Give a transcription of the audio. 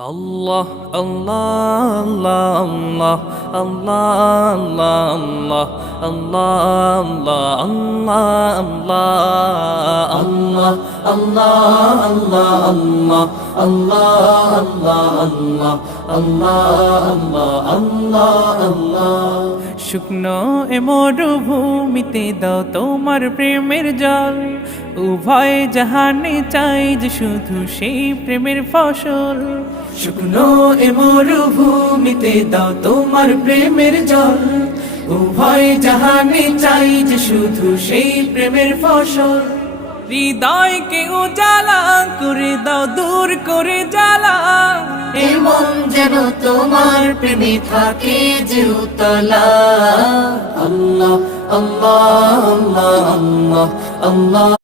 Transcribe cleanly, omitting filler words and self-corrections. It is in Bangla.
আল্লাহ আল্লাহ আল্লাহ আল্লাহ আল্লাহ আল্লাহ আল্লাহ আল্লাহ আল্লাহ আল্লাহ আল্লাহ শুকনো এ মরুভূমিতে দাও তোমার প্রেমের জল উভয় জাহানে চাই যে শুধু সেই প্রেমের ফসল শুকনো এ মরুভূমিতে দাও তোমার প্রেমের জল উভয় জাহানে চাই যে শুধু সেই প্রেমের ফসল হৃদয়কে উজালা করে দাও দূর করে জ্বালা এমন যেন তোমার প্রেমে থাকে যে উতলা আল্লাহ আল্লাহ আল্লাহ আল্লাহ আল্লাহ